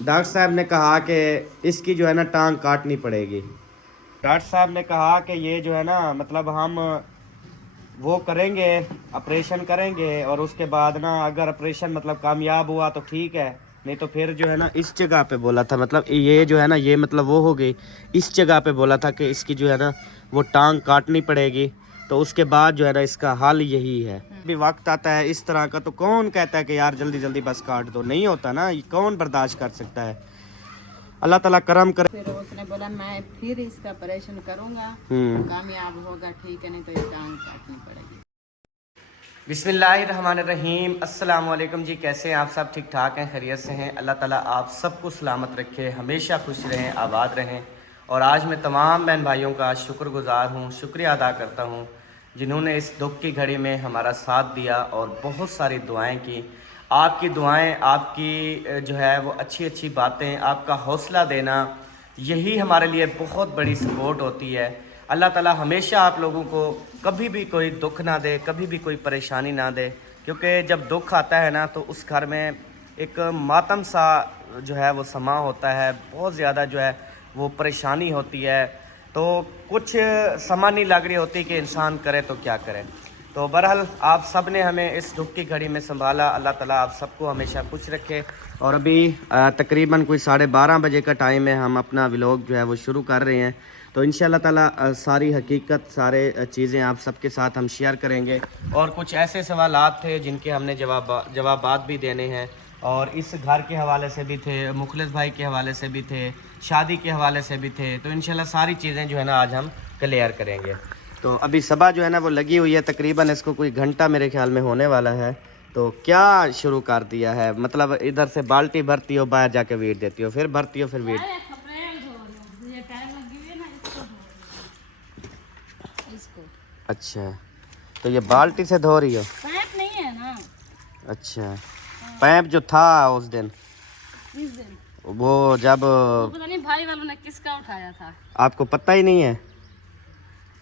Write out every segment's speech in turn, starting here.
Doctor साहब ने कहा कि इसकी जो है ना टांग काटनी पड़ेगी। डॉक्टर साहब ने कहा कि ये जो है ना मतलब हम वो करेंगे, ऑपरेशन करेंगे और उसके बाद ना अगर ऑपरेशन मतलब कामयाब हुआ तो ठीक है, नहीं तो फिर जो है ना इस जगह पे बोला था, मतलब ये जो है ना ये मतलब वो हो गई, इस जगह पे बोला था कि इसकी जो है ना वो टांग काटनी पड़ेगी। तो उसके बाद जो है ना इसका हल यही है। भी वक्त आता है इस तरह का तो कौन कहता है कि यार जल्दी जल्दी बस काट दो, नहीं होता ना, ये कौन बर्दाश्त कर सकता है। अल्लाह ताला करम करे। फिर उसने बोला मैं फिर इसका ऑपरेशन करूंगा, कामयाब होगा ठीक है, नहीं तो ये टांग काटनी पड़ेगी। बिस्मिल्लाहिर्रहमानिर्रहीम। अस्सलाम वालेकुम जी, कैसे हैं आप सब? ठीक ठाक हैं, खैरियत से हैं? अल्लाह ताला आप सबको सलामत रखे, हमेशा खुश रहें, आबाद रहें। और आज मैं तमाम बहन भाइयों का शुक्रगुज़ार हूँ, शुक्रिया अदा करता हूँ जिन्होंने इस दुख की घड़ी में हमारा साथ दिया और बहुत सारी दुआएं की। आपकी दुआएं, आपकी जो है वो अच्छी अच्छी बातें, आपका हौसला देना, यही हमारे लिए बहुत बड़ी सपोर्ट होती है। अल्लाह ताला हमेशा आप लोगों को कभी भी कोई दुख ना दे, कभी भी कोई परेशानी ना दे, क्योंकि जब दुख आता है ना तो उस घर में एक मातम सा जो है वो समा होता है, बहुत ज़्यादा जो है वो परेशानी होती है। तो कुछ समा नहीं लग रही होती कि इंसान करे तो क्या करे। तो बहरहाल आप सब ने हमें इस दुख की घड़ी में संभाला। अल्लाह ताला आप सबको हमेशा खुश रखे। और अभी तकरीबन कोई 12:30 बजे का टाइम है, हम अपना व्लॉग जो है वो शुरू कर रहे हैं। तो इंशाल्लाह ताला सारी हकीकत, सारे चीज़ें आप सबके साथ हम शेयर करेंगे। और कुछ ऐसे सवालात थे जिनके हमने जवाबात भी देने हैं, और इस घर के हवाले से भी थे, मुखलिस भाई के हवाले से भी थे, शादी के हवाले से भी थे। तो इंशाल्लाह सारी चीज़ें जो है ना आज हम क्लियर करेंगे। तो अभी सबा जो है ना वो लगी हुई है, तकरीबन इसको कोई घंटा मेरे ख्याल में होने वाला है। तो क्या शुरू कर दिया है, मतलब इधर से बाल्टी भरती हो, बाहर जाके वीट देती हो, फिर भरती हो, फिर वीट। अच्छा, तो ये बाल्टी से धो रही हो? पैप नहीं है ना। अच्छा, पैप जो था उस दिन, इस दिन वो जब पता नहीं भाई वालों ने किसका उठाया था, आपको पता ही नहीं है? जब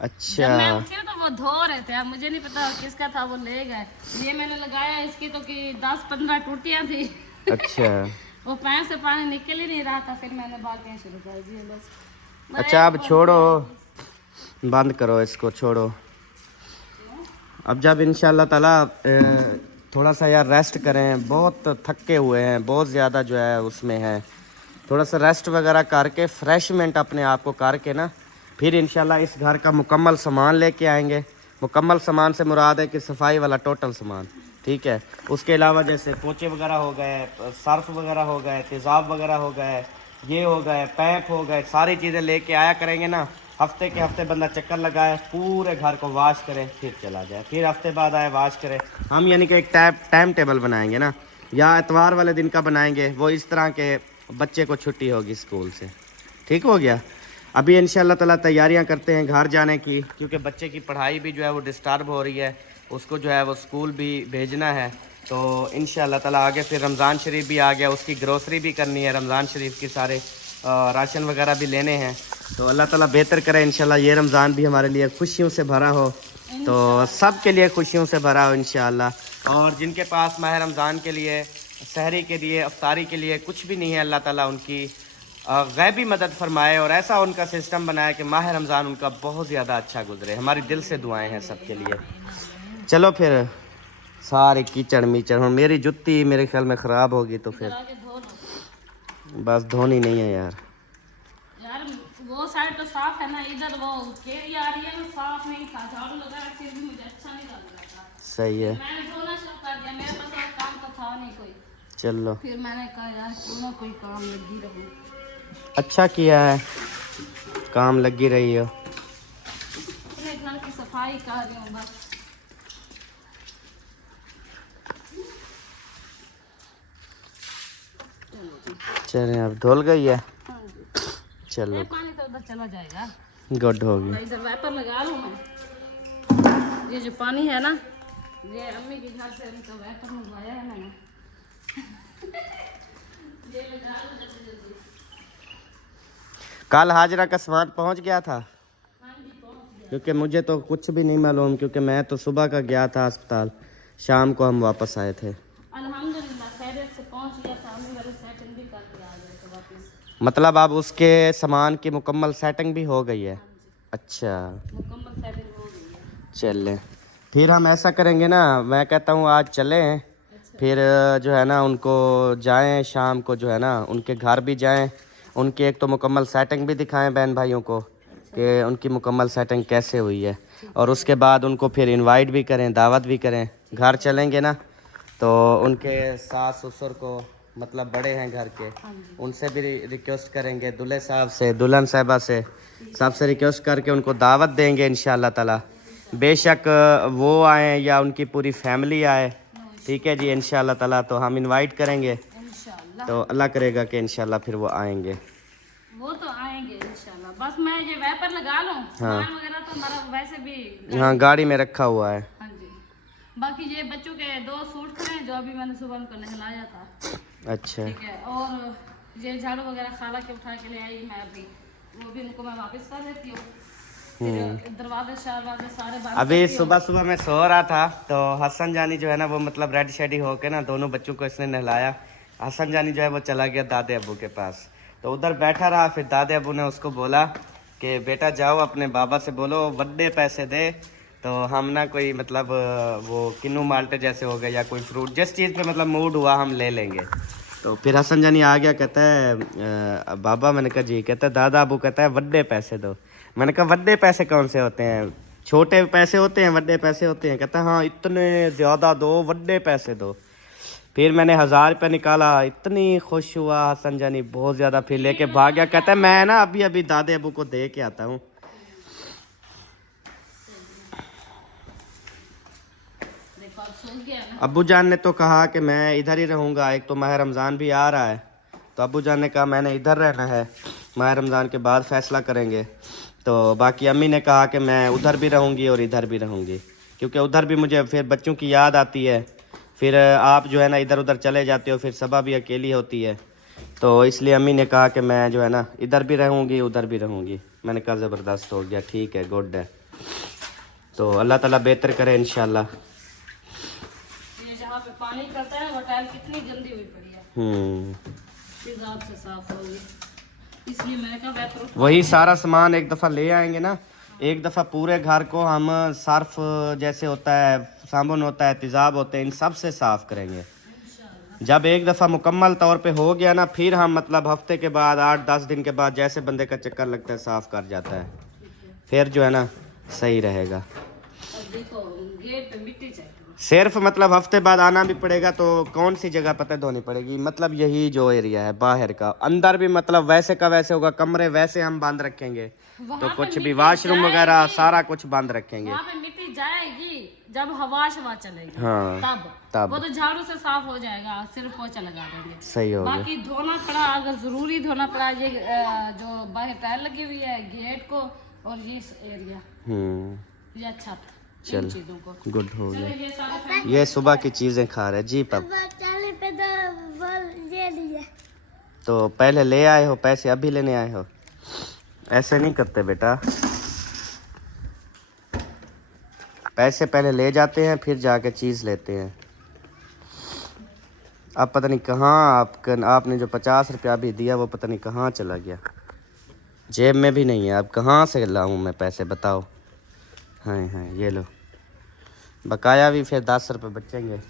अच्छा, मैं उठी तो वो धो रहे थे, अब मुझे नहीं पता किसका था, वो ले गए। ये मैंने लगाया इसकी तो कि 10-15 टूटियां थी। अच्छा। वो पैर से पानी निकल ही नहीं रहा था, फिर मैंने बाल्टियां शुरू कर दी बस। अच्छा, अब छोड़ो, बंद करो इसको, छोड़ो। अब जब इंशाल्लाह ताला थोड़ा सा यार रेस्ट करें, बहुत थके हुए हैं, बहुत ज़्यादा जो है उसमें है, थोड़ा सा रेस्ट वगैरह करके फ्रेशमेंट अपने आप को करके ना फिर इंशाल्लाह इस घर का मुकम्मल सामान लेके आएंगे। मुकम्मल सामान से मुराद है कि सफाई वाला टोटल सामान, ठीक है। उसके अलावा जैसे पोचे वगैरह हो गए, सर्फ वगैरह हो गए, तेज़ाब वगैरह हो गए, ये हो गए, पैप हो गए, सारी चीज़ें लेके आया करेंगे ना। हफ्ते के हफ्ते बंदा चक्कर लगाए, पूरे घर को वाश करे, फिर चला जाए, फिर हफ्ते बाद आए वाश करे। हम यानी कि एक टाइम टेबल बनाएंगे ना, या इतवार वाले दिन का बनाएंगे, वो इस तरह के बच्चे को छुट्टी होगी स्कूल से, ठीक हो गया। अभी इंशाल्लाह ताला तैयारियां करते हैं घर जाने की, क्योंकि बच्चे की पढ़ाई भी जो है वो डिस्टर्ब हो रही है, उसको जो है वो स्कूल भी भेजना है। तो इंशाल्लाह ताला आगे फिर रमज़ान शरीफ भी आ गया, उसकी ग्रोसरी भी करनी है, रमज़ान शरीफ की सारे राशन वगैरह भी लेने हैं। तो अल्लाह ताला बेहतर करे, इंशाल्लाह ये रमज़ान भी हमारे लिए खुशियों से भरा हो, तो सब के लिए खुशियों से भरा हो इंशाल्लाह। और जिनके पास माह रमज़ान के लिए, सहरी के लिए, अफ्तारी के लिए कुछ भी नहीं है, अल्लाह ताला उनकी गैबी मदद फरमाए और ऐसा उनका सिस्टम बनाए कि माह रमज़ान उनका बहुत ज़्यादा अच्छा गुजरे। हमारी दिल से दुआएं हैं सबके लिए। चलो फिर, सारे कीचड़ मीचड़, हूँ मेरी जुत्ती मेरे ख्याल में ख़राब होगी, तो फिर बस धोनी नहीं है यार। यार वो साइड तो साफ है ना, इधर वो केरी आ रही है ना, साफ नहीं था, झाड़ू लगा रखी, फिर भी मुझे अच्छा नहीं लग रहा था। सही है, मैंने धोना शुरू कर दिया, मेरे पास और काम तो था नहीं कोई। चलो फिर मैंने कहा यार क्यों ना कोई काम लगी रहूं। अच्छा किया है, काम लगी रही हो। अपने घर की सफाई कर रही हूँ बस। चले अब धुल गई है, हाँ जी, चलो पानी तो उधर चला जाएगा, गुड होगी। इधर वाइपर लगा लूँ मैं। ये जो पानी है ना, ये अम्मी के घर से उनका वाइपर मंगवाया है मैंने। ये लगा लूँ जल्दी जल्दी। कल हाजरा का सामान पहुंच गया था? हाँ जी पहुँच गया। क्योंकि मुझे तो कुछ भी नहीं मालूम, क्योंकि मैं तो सुबह का गया था अस्पताल, शाम को हम वापस आए थे। अल्हम्दुलिल्लाह खैरियत से पहुँच गया था, अम्मी वाली सेटिंग भी करके आ गए थे वापस। मतलब अब उसके सामान की मुकम्मल सेटिंग भी हो गई है? हाँ जी, अच्छा, मुकम्मल सेटिंग हो गई है। चलें फिर हम ऐसा करेंगे ना, मैं कहता हूँ आज चलें, अच्छा। फिर जो है ना उनको जाएं शाम को, जो है ना उनके घर भी जाएं, उनकी एक तो मुकम्मल सेटिंग भी दिखाएं बहन भाइयों को कि उनकी मुकम्मल सेटिंग कैसे हुई है, और उसके बाद उनको फिर इनवाइट भी करें, दावत भी करें। घर चलेंगे ना तो उनके सास ससुर को, मतलब बड़े हैं घर के, हाँ जी। उनसे भी रिक्वेस्ट करेंगे, दूल्हे साहब से, दुल्हन साहबा से, सबसे रिक्वेस्ट करके उनको दावत देंगे इंशाल्लाह ताला। बेशक वो आए या उनकी पूरी फैमिली आए, ठीक है जी, इंशाल्लाह ताला। तो हम इनवाइट करेंगे, इंशाल्लाह तो अल्लाह करेगा कि इंशाल्लाह फिर वो आएंगे। वो तो आएंगे इंशाल्लाह। बस मैं ये वैपर लगा लूँ, सामान वगैरह तो हमारा वैसे भी हाँ, गाड़ी में रखा हुआ है। हाँ जी। बाकी ये बच्चों के 2 सूट खड़े हैं जो अभी मैंने सुबह उनको नहलाया था। अच्छा, ठीक है, और ये झाड़ू वगैरह खाला के उठा के ले आई मैं अभी, वो भी उनको मैं वापस कर देती हूँ। फिर दरवाजे शरवाजे सारे बंद अभी करती हूँ। सुबह सुबह मैं सो रहा था तो हसन जानी जो है ना वो मतलब रेडी शेडी होके ना दोनों बच्चों को इसने नहलाया। हसन जानी जो है वो चला गया दादे अबू के पास, तो उधर बैठा रहा। फिर दादे अबू ने उसको बोला कि बेटा जाओ अपने बाबा से बोलो बड़े पैसे दे, तो हम ना कोई मतलब वो किन्नू माल्टे जैसे हो गए या कोई फ्रूट, जिस चीज़ पे मतलब मूड हुआ हम ले लेंगे। तो फिर हसन जानी आ गया, कहता है बाबा, मैंने कहा जी, कहता है दादा अबू कहता है बड़े पैसे दो। मैंने कहा बड़े पैसे कौन से होते हैं, छोटे पैसे होते हैं, बड़े पैसे होते हैं? कहता है हाँ इतने ज़्यादा दो, बड़े पैसे दो। फिर मैंने 1000 रुपये निकाला, इतनी खुश हुआ हसन जानी बहुत ज़्यादा, फिर लेके भाग गया। कहता है मैं ना अभी अभी दादे अबू को दे के आता हूँ। देखो अब सो गया ना। अब्बू जान ने तो कहा कि मैं इधर ही रहूँगा, एक तो माह रमज़ान भी आ रहा है, तो अब्बू जान ने कहा मैंने इधर रहना है, माह रमज़ान के बाद फ़ैसला करेंगे। तो बाकी अम्मी ने कहा कि मैं उधर भी रहूँगी और इधर भी रहूँगी, क्योंकि उधर भी मुझे फिर बच्चों की याद आती है, फिर आप जो है ना इधर उधर चले जाते हो, फिर सबा भी अकेली होती है, तो इसलिए अम्मी ने कहा कि मैं जो है ना इधर भी रहूँगी उधर भी रहूँगी। मैंने कहा ज़बरदस्त हो गया, ठीक है, गुड है। तो अल्लाह ताला बेहतर करे इंशाल्लाह। ये जहाँ पे पानी करता है वो टाइल कितनी गंदी हुई पड़ी है, तेजाब से साफ होगी, इसलिए मैंने कहा वैपर उठा। वही सारा सामान एक दफ़ा ले आएंगे ना, एक दफ़ा पूरे घर को हम सर्फ जैसे होता है, साबुन होता है, तेज़ाब होते हैं, इन सब से साफ़ करेंगे। जब एक दफ़ा मुकम्मल तौर पे हो गया ना, फिर हम मतलब हफ्ते के बाद 8-10 दिन के बाद जैसे बंदे का चक्कर लगता है साफ़ कर जाता है, फिर जो है ना सही रहेगा। अब देखो गेट पे मिट्टी चाहिए, सिर्फ मतलब हफ्ते बाद आना भी पड़ेगा, तो कौन सी जगह पता धोनी पड़ेगी, मतलब यही जो एरिया है बाहर का, अंदर भी मतलब वैसे का वैसे होगा, कमरे वैसे हम बंद रखेंगे, तो कुछ भी वाशरूम वगैरह सारा कुछ बंद रखेंगे। वहाँ पे मिट्टी जाएगी जब हवा शवा चलेगी, हाँ, तब वो तो झाड़ू से साफ हो जाएगा, सिर्फ पोछा लगा देंगे, सही हो गया। बाकी धोना पड़ा, अगर जरूरी धोना पड़ा, ये जो बाहर टाइल लगी हुई है गेट को और ये एरिया या छत, इन चीजों को गुड हो गया। ये सारे ये सुबह की चीज़ें खा रहे जी पप, तो पहले ले आए हो पैसे, अभी लेने आए हो? ऐसे नहीं करते बेटा, पैसे पहले ले जाते हैं फिर जाके चीज़ लेते हैं। अब पता नहीं कहाँ आपने जो 50 रुपया अभी दिया वो पता नहीं कहाँ चला गया, जेब में भी नहीं है, अब कहाँ से लाऊं मैं पैसे बताओ। हाँ हाँ, ये लो, बकाया भी फिर 10 रुपये बचेंगे।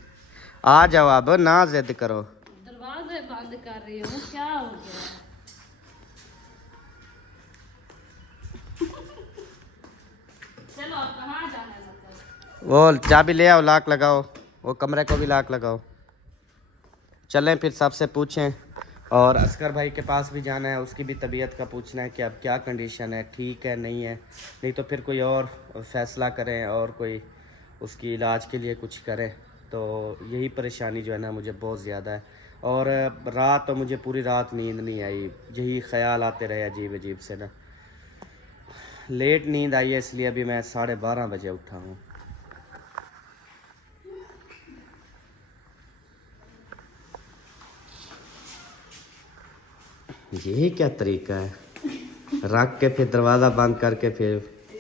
आ जाओ, अब ना जिद करो। दरवाजे बंद कर रही हूँ, क्या हो गया? चलो अब कहाँ जाना है मतलब? वो चाबी ले आओ, लाक लगाओ, वो कमरे को भी लाक लगाओ। चलें फिर सबसे पूछें, और असगर भाई के पास भी जाना है, उसकी भी तबीयत का पूछना है कि अब क्या कंडीशन है, ठीक है नहीं है, नहीं तो फिर कोई और फैसला करें और कोई उसकी इलाज के लिए कुछ करें। तो यही परेशानी जो है ना मुझे बहुत ज़्यादा है, और रात तो मुझे पूरी रात नींद नहीं आई, यही ख्याल आते रहे अजीब अजीब से ना। लेट नींद आई है इसलिए अभी मैं 12:30 बजे उठा हूँ। यही क्या तरीका है, रख के फिर दरवाज़ा बंद करके फिर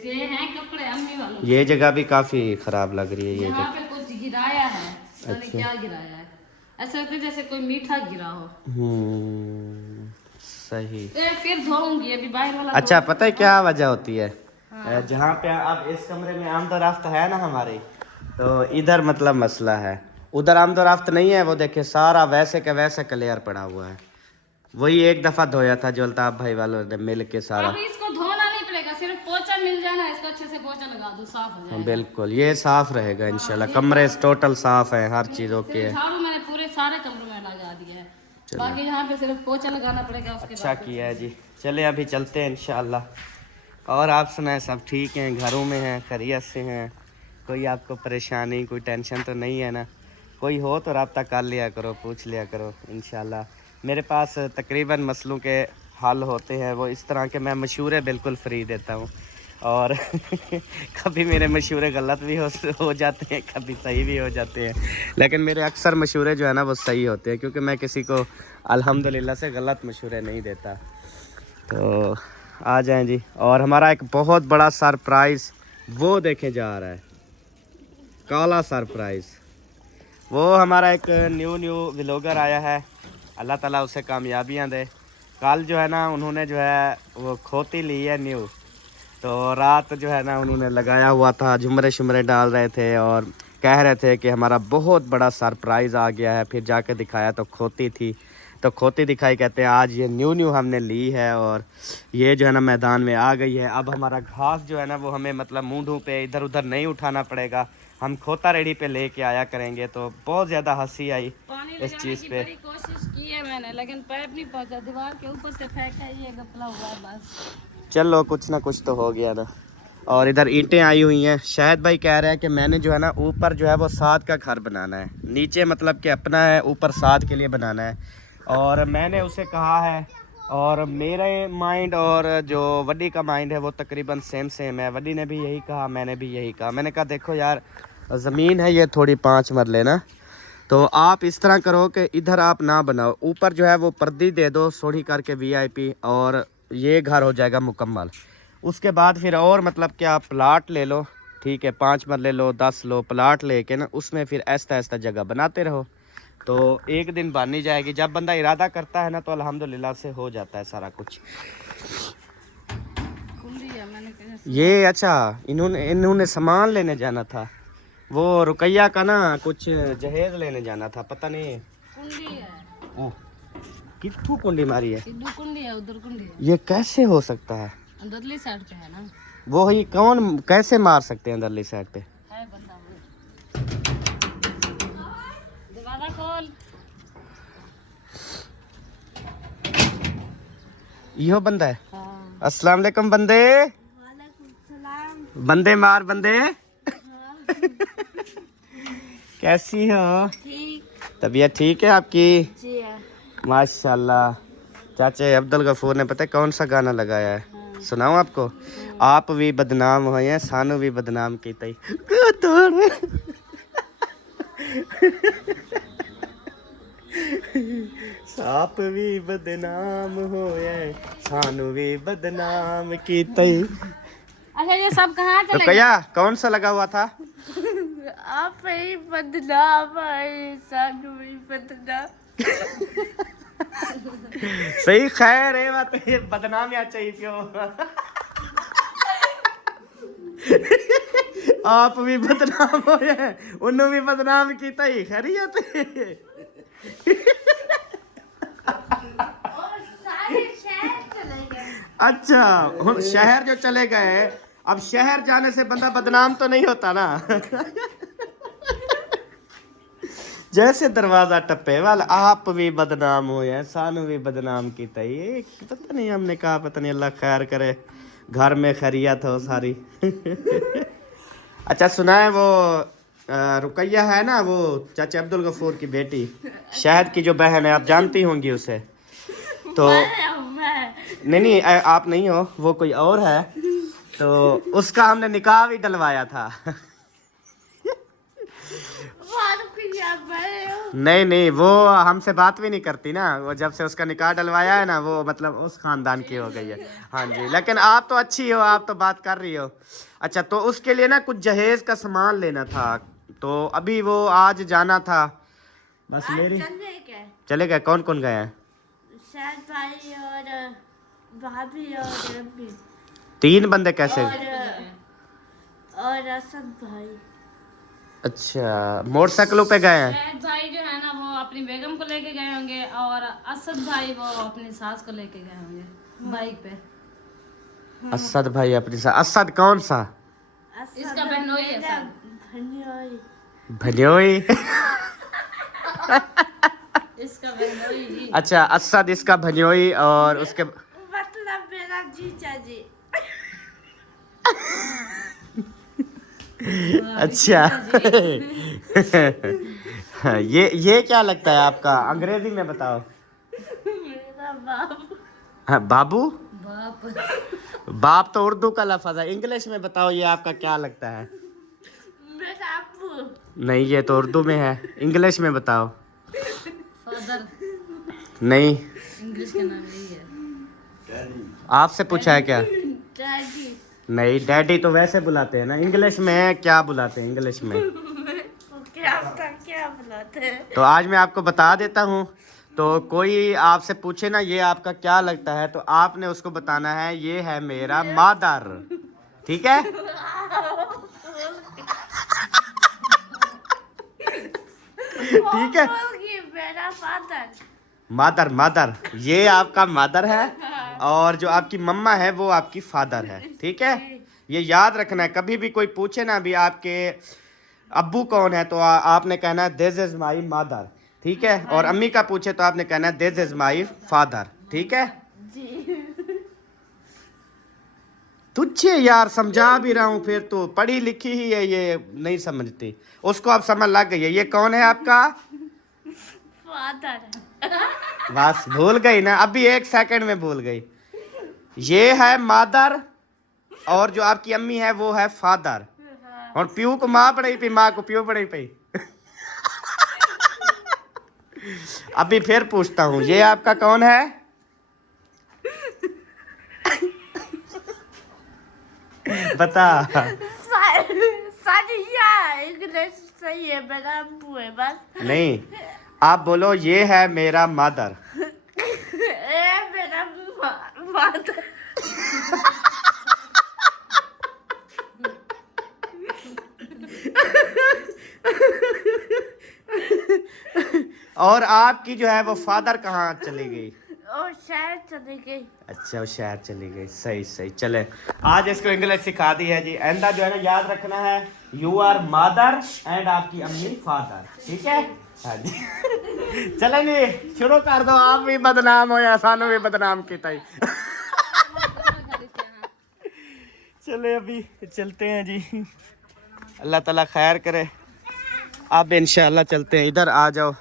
ये हैं कपड़े अम्मी वालों, ये जगह भी काफ़ी ख़राब लग रही है। ये यहाँ पे कुछ गिराया है, पता नहीं क्या गिराया है, ऐसा लगता है जैसे कोई मीठा गिरा हो। सही। फिर धोऊंगी अभी बाहर वाला। अच्छा पता है क्या वजह होती है? जहाँ पे अब इस कमरे में आमदोरफ्त है ना हमारी, तो इधर मतलब मसला है। उधर आमदोरफ्त नहीं है, वो देखे सारा वैसे का वैसे क्लियर पड़ा हुआ है। वही एक दफा धोया था जो अल्ताफ भाई वालों ने मिल के सारा। अभी इसको धोना नहीं पड़ेगा, सिर्फ पोछा मिल जाए ना, इसको अच्छे से पोछा लगा दो, साफ हो हाँ जाएगा। बिल्कुल, ये साफ रहेगा इंशाल्लाह। कमरे टोटल साफ है, हर चीज ओके है। झाड़ू मैंने पूरे सारे कमरों में लगा दिया है, बाकी यहाँ पे सिर्फ पोछा लगाना पड़ेगा उसके अच्छा बाद। किया है जी। चले अभी चलते हैं इंशाल्लाह। और आप सुनाए, सब ठीक हैं, घरों में हैं, खैरियत से हैं? कोई आपको परेशानी कोई टेंशन तो नहीं है ना? कोई हो तो रब्ता कर लिया करो, पूछ लिया करो इंशाल्लाह। मेरे पास तकरीबन मसलों के हल होते हैं, वो इस तरह के मैं मशवरे बिल्कुल फ्री देता हूँ। और कभी मेरे मशवरे गलत भी हो जाते हैं, कभी सही भी हो जाते हैं, लेकिन मेरे अक्सर मशवरे जो है ना वो सही होते हैं, क्योंकि मैं किसी को अल्हम्दुलिल्लाह से गलत मशवरे नहीं देता। तो आ जाएं जी। और हमारा एक बहुत बड़ा सरप्राइज़ वो देखे जा रहा है, काला सरप्राइज़। वो हमारा एक न्यू व्लॉगर आया है, अल्लाह ताला उसे कामयाबियाँ दे। कल जो है ना उन्होंने जो है वो खोती ली है न्यू, तो रात जो है ना उन्होंने लगाया हुआ था, झुमरे शुमरे डाल रहे थे और कह रहे थे कि हमारा बहुत बड़ा सरप्राइज़ आ गया है। फिर जाके दिखाया तो खोती थी, तो खोती दिखाई, कहते हैं आज ये न्यू हमने ली है और ये जो है ना मैदान में आ गई है। अब हमारा घास जो है ना वो हमें मतलब मूंढों पे इधर उधर नहीं उठाना पड़ेगा, हम खोता रेडी पे लेके आया करेंगे। तो बहुत ज़्यादा हंसी आई इस चीज़ पे। बड़ी कोशिश की है मैंने, लेकिन पैप नहीं पहुंचा, दीवार के ऊपर से फेंका, ये गपला हुआ है बस। चलो कुछ ना कुछ तो हो गया ना। और इधर ईंटें आई हुई हैं। शायद भाई कह रहे हैं कि मैंने जो है ना ऊपर जो है वो साद का घर बनाना है, नीचे मतलब कि अपना है, ऊपर साद के लिए बनाना है। और मैंने उसे कहा है, और मेरे माइंड और जो वड्डी का माइंड है वो तकरीबन सेम है। वड्डी ने भी यही कहा, मैंने भी यही कहा। मैंने कहा देखो यार, ज़मीन है ये थोड़ी 5 मरले ना, तो आप इस तरह करो कि इधर आप ना बनाओ, ऊपर जो है वो पर्दी दे दो सोढ़ी करके VIP, और ये घर हो जाएगा मुकम्मल। उसके बाद फिर और मतलब कि आप प्लाट ले लो, ठीक है, 5 मरले लो, 10 लो, प्लाट लेके ना उसमें फिर ऐसा जगह बनाते रहो, तो एक दिन बन ही जाएगी। जब बंदा इरादा करता है ना तो अल्हम्दुलिल्लाह से हो जाता है सारा कुछ। ये अच्छा, इन्होंने सामान लेने जाना था, वो रुकैया का ना कुछ जहेज लेने जाना था, पता नहीं कुंडी है। ओह, कितनी कुंडी मारी है? इधर कुंडी है, उधर कुंडी है। ये कैसे हो सकता है? अंदरली साइड पे है ना वो ही कौन कैसे मार सकते हैं अंदरली साइड पे? है बंदा वो। दरवाजा खोल। यो बंदा है। हाँ। अस्सलाम वालेकुम बंदे। बंदे मार बंदे। कैसी हो? ठीक। तबीयत ठीक है आपकी? जी है। माशाल्लाह। चाचे अब्दुल गफूर ने पता है कौन सा गाना लगाया है, सुनाऊं आपको? आप भी बदनाम हो हैं, सानू भी बदनाम की तई। आप भी बदनाम हो हैं, सानू भी बदनाम की तई। अच्छा ये सब कहाँ तो क्या कौन सा लगा हुआ था? आप ही बदनाम है, सानू भी बदनाम। सही, खैर है बात, ये बदनाम या चाहिए क्यों? आप भी बदनाम हो हैं, उन्होंने भी बदनाम किया ही, खैरियत है। अच्छा, हम शहर जो चले गए, अब शहर जाने से बंदा बदनाम तो नहीं होता ना। जैसे दरवाजा टप्पे वाला, आप भी बदनाम हो हैं, सानू भी बदनाम की तई। पता नहीं, हमने कहा पता नहीं, अल्लाह खैर करे, घर में खैरियत हो सारी। अच्छा सुना है वो रुकैया है ना, वो चाचा अब्दुल गफूर की बेटी, शहद की जो बहन है, आप जानती होंगी उसे। तो नहीं आप नहीं हो, वो कोई और है। तो उसका हमने निकाह भी डलवाया था। नहीं वो हमसे बात भी नहीं करती ना, वो जब से उसका निकाह डलवाया है ना, वो मतलब उस खानदान की हो गई है। हाँ जी, लेकिन आप तो अच्छी हो, आप तो बात कर रही हो। अच्छा, तो उसके लिए ना कुछ जहेज का सामान लेना था, तो अभी वो आज जाना था, बस मेरी चले गए चले गए। कौन कौन गए हैं? शायद भाई और भाभी और अम्मी 3 बंदे कैसे? और असद भाई। अच्छा, मोटरसाइकिलों पे गए हैं? शायद भाई जो है ना वो अपनी बेगम को लेके गए होंगे और असद भाई वो अपनी सास को लेके गए होंगे बाइक पे। असद भाई अपनी असद कौन सा? इसका बहनोई है सर। भनियोई। इसका बहनोई ही। अच्छा, असद इसका भनियोई और उसके मतलब मेरा जीजा जी। अच्छा। ये क्या लगता है आपका? अंग्रेजी में बताओ। मेरा बाप। हाँ, बाबू। बाप। बाप तो उर्दू का लफ्ज है, इंग्लिश में बताओ ये आपका क्या लगता है? मेरा अब्बू। नहीं, ये तो उर्दू में है, इंग्लिश में बताओ। फादर। नहीं, इंग्लिश का नाम यही है। आपसे पूछा है क्या? डैडी। नहीं, डैडी तो वैसे बुलाते हैं ना, इंग्लिश में क्या बुलाते हैं इंग्लिश में? क्या बुलाते हैं? तो आज मैं आपको बता देता हूँ। तो कोई आपसे पूछे ना ये आपका क्या लगता है, तो आपने उसको बताना है ये है मेरा मादर। ठीक है? ठीक है। मेरा फादर। मादर, मादर, ये आपका मादर है और जो आपकी मम्मा है वो आपकी फादर है। ठीक है, ये याद रखना है। कभी भी कोई पूछे ना भी आपके अब्बू कौन है, तो आपने कहना है दिस इज माई मदर। ठीक है, और अम्मी का पूछे तो आपने कहना है दिस इज माई फादर। ठीक है जी। तुझे यार समझा भी रहा हूँ, फिर तो पढ़ी लिखी ही है, ये नहीं समझती। उसको अब समझ लग गई है। ये कौन है आपका? फादर। बस भूल गई ना, अभी 1 सेकंड में भूल गई। ये है मदर और जो आपकी अम्मी है वो है फादर। और प्यू को माँ पढ़ाई पी, माँ को प्यू पढ़ाई पी। अभी फिर पूछता हूँ, ये आपका कौन है? बता। इंग्लिश सही है, मेरा अब्बू है बस। नहीं, आप बोलो ये है मेरा मदर। मेरा फादर। और आपकी जो है वो फादर कहाँ चली गई? और शायद चली गई। अच्छा, वो शहर चली गई। सही सही, चले आज इसको इंग्लिश सिखा दी है जी। आइंदा जो है ना याद रखना है यू आर मदर एंड आपकी अम्मी फादर। ठीक है? हाँ जी। चले जी, शुरू कर दो। आप भी बदनाम हो या सानू भी बदनाम किया ही। चले अभी चलते हैं जी, अल्लाह ताला खैर करे। अब इंशाल्लाह चलते हैं। इधर आ जाओ।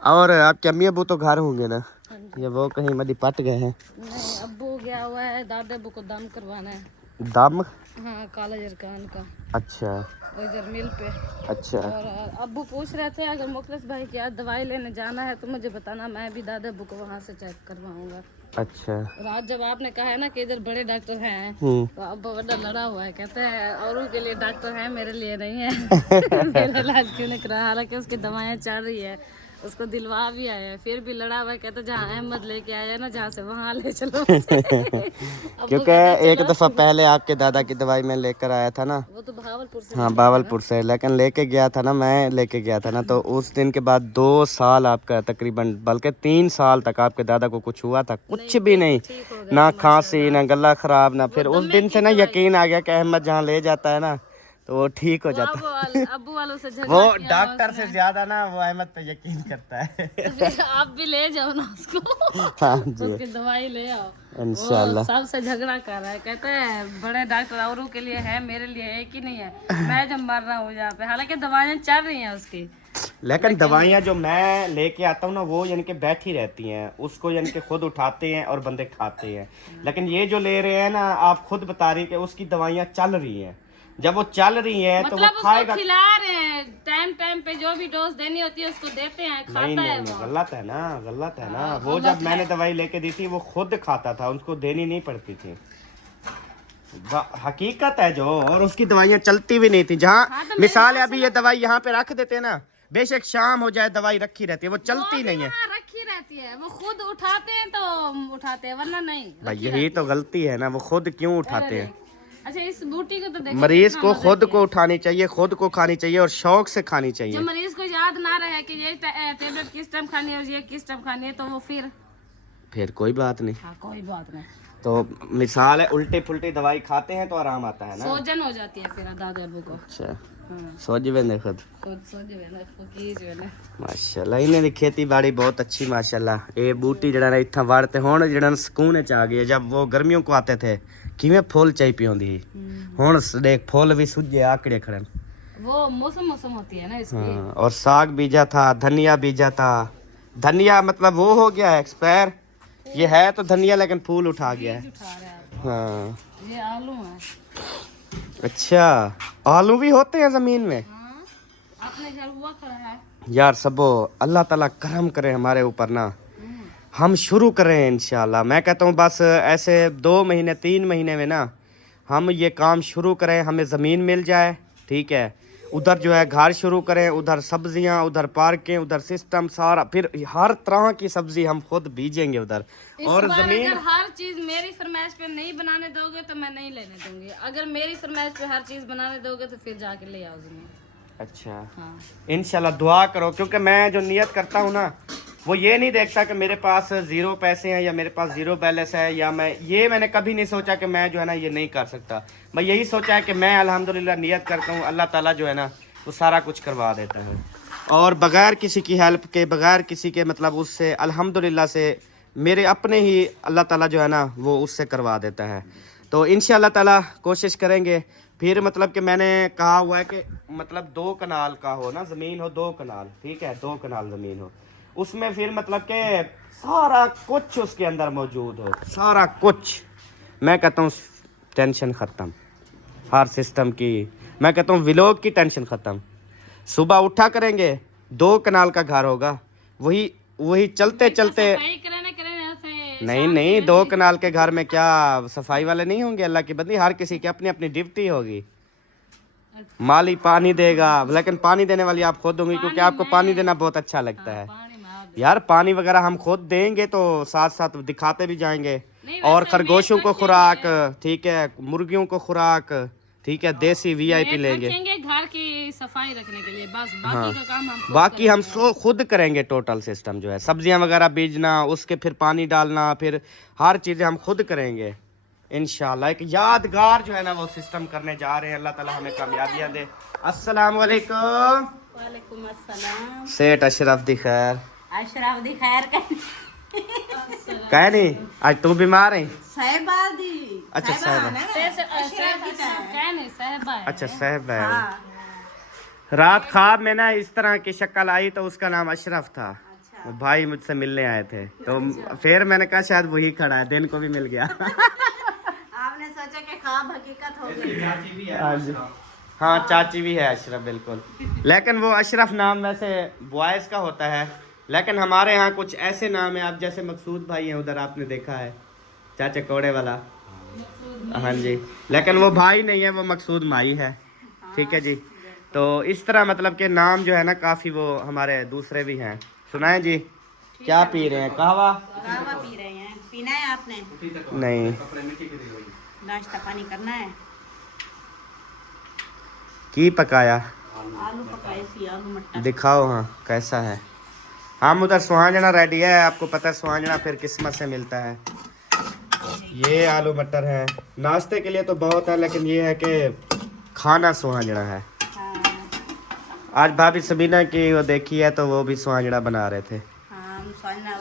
और आपके अम्मी अबू तो घर होंगे ना? ये वो कहीं मदी पट गए हैं? नहीं, अब्बू गया हुआ है, दादा अब्बू को दम करवाना है। दम? हाँ, काला जरकान का। अच्छा इधर मिल पे। अच्छा। और अब्बू पूछ रहे थे अगर मुखलिस भाई की आज दवाई लेने जाना है तो मुझे बताना, मैं भी दादा अब्बू को वहाँ से चेक करवाऊंगा। अच्छा। और आज जब आपने कहा है ना कि इधर बड़े डॉक्टर हैं, तो अब बड़ा लड़ा हुआ है, कहते हैं औरों के लिए डॉक्टर हैं, मेरे लिए नहीं है। मेरा इलाज क्यों नहीं करा? हालांकि उसकी दवाइयाँ चल रही है, उसको दिलवा भी आया है, फिर भी लड़ा हुआ है। कहते जहाँ अहमद लेके आया ना, जहाँ से वहाँ ले चलो। क्योंकि एक दफा पहले आपके दादा की दवाई मैं लेकर आया था ना। वो तो भावलपुर से। हाँ, भावलपुर से, लेकिन लेके गया था ना, मैं लेके गया था ना, तो उस दिन के बाद 2 साल आपका तकरीबन, बल्कि 3 साल तक आपके दादा को कुछ हुआ था? कुछ भी नहीं, ना खांसी ना गला खराब ना। फिर उस दिन से ना यकीन आ गया कि अहमद जहाँ ले जाता है ना तो वो ठीक हो जाता है। अब्बू वालों से झगड़ा वो किया डॉक्टर से ज्यादा ना वो अहमद पे यकीन करता है। फिर आप भी ले जाओ ना उसको। हाँ जी, उसकी दवाई ले आओ। इंशाल्लाह। वो सबसे झगड़ा कर रहा है, कहते हैं बड़े डॉक्टर औरों के लिए है, मेरे लिए एक ही नहीं है, मैं जब मर रहा हूँ यहाँ पे। हालांकि दवाइयाँ चल रही हैं उसकी, लेकिन दवाइयाँ जो मैं लेके आता हूँ ना वो यानी कि बैठी रहती हैं, उसको यानी कि खुद उठाते हैं और बंदे खाते हैं। लेकिन ये जो ले रहे हैं ना, आप खुद बता रही कि उसकी दवाइयाँ चल रही हैं। जब वो चल रही हैं तो मतलब वो खाएगा। उसको खिला रहे हैं, टाइम टाइम पे जो भी डोज देनी होती है उसको देते हैं, खाता नहीं है नहीं, वो। गलत है ना, गलत है ना। वो जब मैंने दवाई लेके दी थी वो खुद खाता था, उसको देनी नहीं पड़ती थी। हकीकत है जो, और उसकी दवाइयाँ चलती भी नहीं थी। जहाँ हाँ, तो मिसाल है, अभी ये दवाई यहाँ पे रख देते ना बेशक शाम हो जाए दवाई रखी रहती है, वो चलती नहीं है। हाँ, रखी रहती है, वो खुद उठाते हैं तो उठाते हैं, वरना नहीं। भाई रखी यही रहती तो गलती है ना, वो खुद क्यों उठाते हैं। अच्छा, इस बूटी को तो देखो, मरीज कितना को मजा खुद किया। को उठानी चाहिए, खुद को खानी चाहिए और शौक से खानी जब चाहिए। मरीज को याद ना रहे कि ये टेबलेट किस टाइम खानी है और ये किस टाइम खानी है, तो वो फिर कोई बात नहीं। हाँ, कोई बात नहीं। तो मिसाल है, उल्टी फुल्टी दवाई खाते हैं तो आराम आता है ना। सोजन हो जाती है फिर दादा अबू को। अच्छा, हाँ, सोच वेंदे खुद माशाल्लाह। माशाल्लाह। इन्हें दी खेतीबाड़ी बहुत अच्छी माशाल्लाह। ये बूटी जड़ा ने इत्था वड़ते हुण जड़ा सुकून च आ गई। जब वो गर्मियों को आते थे किवें फुल चाई पियोंदी हुण देख फुल भी सुजे आकड़े खड़े। वो मौसम होती है ना इसकी। हाँ, और साग बीजा था, धनिया बीजा था। धनिया मतलब वो हो गया है एक्सपायर, ये है तो धनिया लेकिन फूल उठा गया है। उठा रहा है। हाँ ये आलू है। अच्छा, आलू भी होते हैं जमीन में। हाँ, अपने घर हुआ खड़ा है। यार सबो अल्लाह ताला करम करे हमारे ऊपर ना, हम शुरू करें इंशाल्लाह। मैं कहता हूँ बस ऐसे 2 महीने 3 महीने में ना हम ये काम शुरू करें, हमें ज़मीन मिल जाए, ठीक है, उधर जो है घर शुरू करें, उधर सब्जियां, उधर पार्कें, उधर सिस्टम सारा, फिर हर तरह की सब्जी हम खुद बीजेंगे उधर। इस और बार ज़मीन अगर हर चीज मेरी फरमाइश पे नहीं बनाने दोगे तो मैं नहीं लेने दूंगी। अगर मेरी फरमाइश पे हर चीज बनाने दोगे तो फिर जाके ले आओ जमीन। अच्छा हाँ, इंशाल्लाह दुआ करो, क्योंकि मैं जो नियत करता हूँ ना वो ये नहीं देखता कि मेरे पास 0 पैसे हैं या मेरे पास 0 बैलेंस है, या मैंने कभी नहीं सोचा कि मैं जो है ना ये नहीं कर सकता। मैं यही सोचा है कि मैं अल्हम्दुलिल्लाह नियत करता हूँ, अल्लाह ताला जो है ना वो सारा कुछ करवा देता है, और बगैर किसी की हेल्प के, बगैर किसी के मतलब उससे अल्हम्दुलिल्लाह से मेरे अपने ही अल्लाह ताला जो है ना वो उससे करवा देता है। तो इंशाल्लाह ताला कोशिश करेंगे। फिर मतलब कि मैंने कहा हुआ है कि मतलब 2 कनाल का हो ना ज़मीन हो, 2 कनाल, ठीक है, 2 कनाल ज़मीन हो, उसमें फिर मतलब कि सारा कुछ उसके अंदर मौजूद हो, सारा कुछ। मैं कहता हूँ टेंशन ख़त्म, हर सिस्टम की। मैं कहता हूँ व्लॉग की टेंशन ख़त्म। सुबह उठा करेंगे, 2 कनाल का घर होगा, वही चलते चलते। सफाई कराने से नहीं 2 कनाल के घर में क्या सफाई वाले नहीं होंगे? अल्लाह की बंदी, हर किसी की अपनी अपनी ड्यूटी होगी। माली पानी देगा, लेकिन पानी देने वाली आप खुद होंगी, क्योंकि आपको पानी देना बहुत अच्छा लगता है। पानी में आप यार पानी वगैरह हम खुद देंगे तो साथ साथ दिखाते भी जाएंगे। नहीं, और वैसे खरगोशों को मेड खुराक, ठीक है, मुर्गियों को खुराक, ठीक है, देसी VIP लेंगे। रखेंगे घर की सफाई रखने के लिए, बस बाकी का काम हम खुद बाकी हम करेंगे। खुद करेंगे। टोटल सिस्टम जो है सब्जियां वगैरह बीजना, उसके फिर पानी डालना, फिर हर चीज़ें हम खुद करेंगे इंशाल्लाह। एक यादगार जो है ना वो सिस्टम करने जा रहे हैं। अल्लाह ताला हमें कामयाबियां दे। अस्सलाम वालेकुम। वालेकुम अस्सलाम। सेठ अशरफ दी खैर। अशरफ दी खैर कह नहीं आज तू बीमार है? साहिबा दी। अच्छा साहिबा, अच्छा साहिबा है। रात ख्वाब में ना इस तरह की शक्ल आई तो उसका नाम अशरफ था। वो भाई मुझसे मिलने आए थे तो फिर मैंने कहा शायद वही खड़ा है, दिन को भी मिल गया। आपने सोचा कि ख्वाब हकीकत हो गई। हाँ जी, हाँ चाची भी है अशरफ, बिल्कुल। लेकिन वो अशरफ नाम वैसे बॉयज़ का होता है, लेकिन हमारे यहाँ कुछ ऐसे नाम है, आप जैसे मकसूद भाई हैं उधर आपने देखा है, चाचा कौड़े वाला। हाँ जी, लेकिन वो भाई नहीं है, वो मकसूद माई है, ठीक है जी। तो इस तरह मतलब के नाम जो है ना काफ़ी वो हमारे दूसरे भी हैं। सुनाएं जी, क्या पी रहे हैं? कहवा पी रहे हैं? पीना है आपने? नहीं, नाश्ता पानी करना है। की पकाया? आलू पकाए सी, आलू मटर। दिखाओ हाँ कैसा है। हम उधर सुहांजना रेडी है, आपको पता है सुहांजना फिर किस्मत से मिलता है। ये आलू मटर है, नाश्ते के लिए तो बहुत है, लेकिन ये है कि खाना सुहांजना है। आज भाभी सबीना की वो देखी है तो वो भी सुहांजना बना रहे थे। हाँ,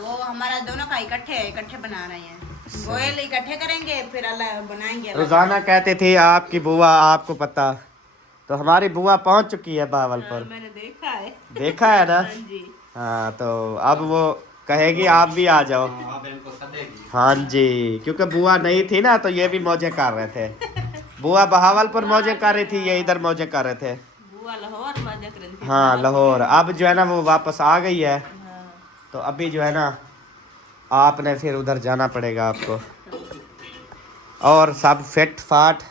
वो हमारा दोनों का इकट्ठे बना रहे हैं। गोयल इकट्ठे करेंगे फिर अलग बनाएंगे। रोजाना कहते थे आपकी बुआ, आपको पता, तो हमारी बुआ पहुंच चुकी है बावलपुर। मैंने देखा है। देखा है ना? जी। हाँ, तो अब वो कहेगी आप भी आ जाओ। हाँ जी, क्योंकि बुआ नहीं थी ना तो ये भी मौजे कर रहे थे। बुआ बहावलपुर मौजे कर रही थी, ये इधर मौजे कर रहे थे। बुआ लाहौर मौजे कर रही थी। हाँ लाहौर। अब जो है ना वो वापस आ गई है, तो अभी जो है ना आपने फिर उधर जाना पड़ेगा आपको। और सब फिट फाट,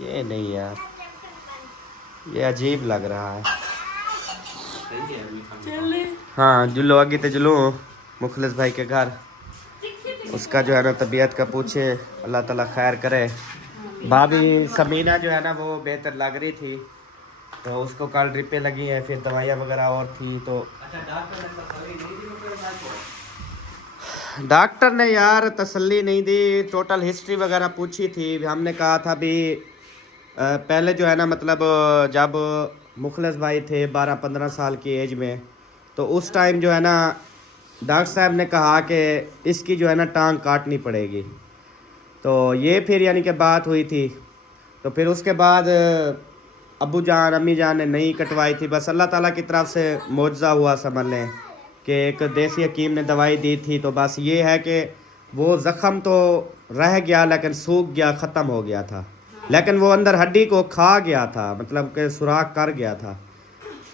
ये नहीं यार, ये अजीब लग रहा है। हाँ जुलो आगे तो जुलो मुखलिस भाई के घर। उसका जो है ना तबीयत का पूछे, अल्लाह ताला खैर करे। भाभी समीना जो है ना वो बेहतर लग रही थी, तो उसको कल ड्रिपें लगी हैं, फिर दवाइयाँ वगैरह और थी। तो डॉक्टर ने यार तसल्ली नहीं दी, टोटल हिस्ट्री वगैरह पूछी थी। हमने कहा था भी पहले जो है ना मतलब जब मुखलिस भाई थे 12-15 साल की एज में, तो उस टाइम जो है ना डॉक्टर साहब ने कहा कि इसकी जो है ना टांग काटनी पड़ेगी। तो ये फिर यानी कि बात हुई थी। तो फिर उसके बाद अब्बू जान अम्मी जान ने नहीं कटवाई थी। बस अल्लाह ताला की तरफ से मौजज़ा हुआ समझ लें कि एक देसी हकीम ने दवाई दी थी। तो बस ये है कि वो ज़ख़म तो रह गया लेकिन सूख गया, ख़त्म हो गया था, लेकिन वो अंदर हड्डी को खा गया था, मतलब कि सुराख कर गया था।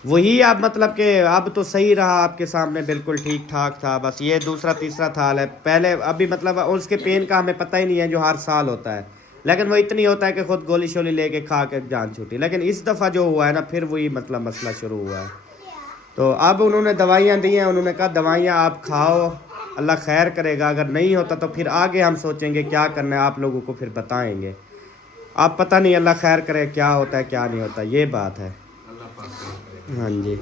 वही अब मतलब कि अब तो सही रहा आपके सामने, बिल्कुल ठीक ठाक था। बस ये दूसरा तीसरा थाल है। पहले अभी मतलब उसके पेन का हमें पता ही नहीं है जो हर साल होता है, लेकिन वो इतनी होता है कि खुद गोली शोली लेके खा के जान छूटी। लेकिन इस दफ़ा जो हुआ है ना फिर वही मतलब मसला शुरू हुआ है। तो अब उन्होंने दवाइयाँ दी हैं, उन्होंने कहा दवाइयाँ आप खाओ, अल्लाह खैर करेगा। अगर नहीं होता तो फिर आगे हम सोचेंगे क्या करना है, आप लोगों को फिर बताएंगे। आप पता नहीं अल्लाह खैर करे क्या होता है क्या नहीं होता, ये बात है। हाँ जी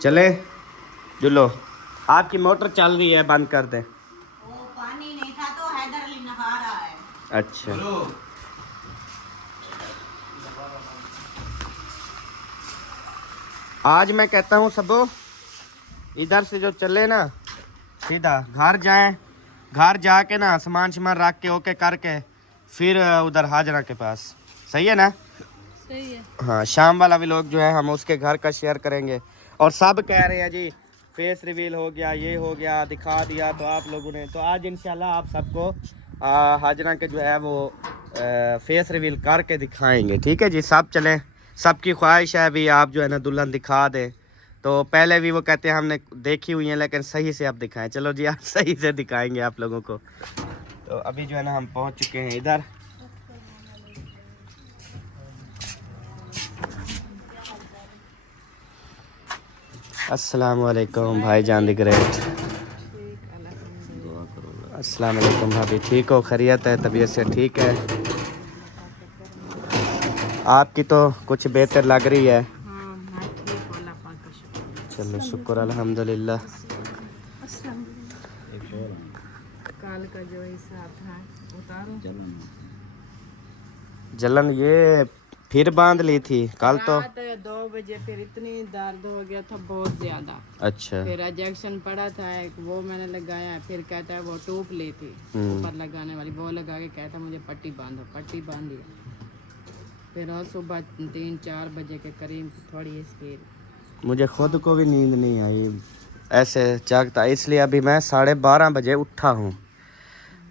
चले जुलो, आपकी मोटर चल रही है, बंद कर दें। वो पानी नहीं था तो हैदर अली नहा रहा है। अच्छा आज मैं कहता हूँ सबो इधर से जो चले ना सीधा घर जाएं, घर जाके ना सामान सामान रख के ओके करके फिर उधर हाजरा के पास, सही है ना? सही है। हाँ शाम वाला भी लोग जो है हम उसके घर का शेयर करेंगे। और सब कह रहे हैं जी फेस रिवील हो गया, ये हो गया, दिखा दिया तो आप लोगों ने। तो आज इंशाल्लाह आप सबको हाजरा के जो है वो फेस रिवील करके दिखाएंगे, ठीक है जी? सब चलें, सबकी ख्वाहिश है भी आप जो है ना दुल्हन दिखा दें। तो पहले भी वो कहते हैं हमने देखी हुई है लेकिन सही से आप दिखाएं। चलो जी आप सही से दिखाएंगे आप लोगों को। तो अभी जो है ना हम पहुंच चुके हैं इधर। अस्सलाम वालेकुम भाईजान द ग्रेट। अस्सलाम वालेकुम भाभी, ठीक हो? खैरियत है? तबीयत से ठीक है? आपकी तो कुछ बेहतर लग रही है। चलो शुक्र अल्हम्दुलिल्लाह। काल का जो हिसाब था उतारो। जलन ये फिर बांध ली थी कल तो। रात 2 बजे फिर इतनी दर्द हो गया था बहुत ज्यादा। अच्छा फिर इंजेक्शन पड़ा था एक, वो मैंने लगाया। फिर कहता है वो टूप ली थी ऊपर लगाने वाली, वो लगा के कहता मुझे पट्टी बांधो, पट्टी बांध दिया। फिर और सुबह 3-4 बजे के करीब थोड़ी स्पीड। मुझे खुद को भी नींद नहीं आई, ऐसे जागता, इसलिए अभी मैं 12:30 बजे उठा हूँ,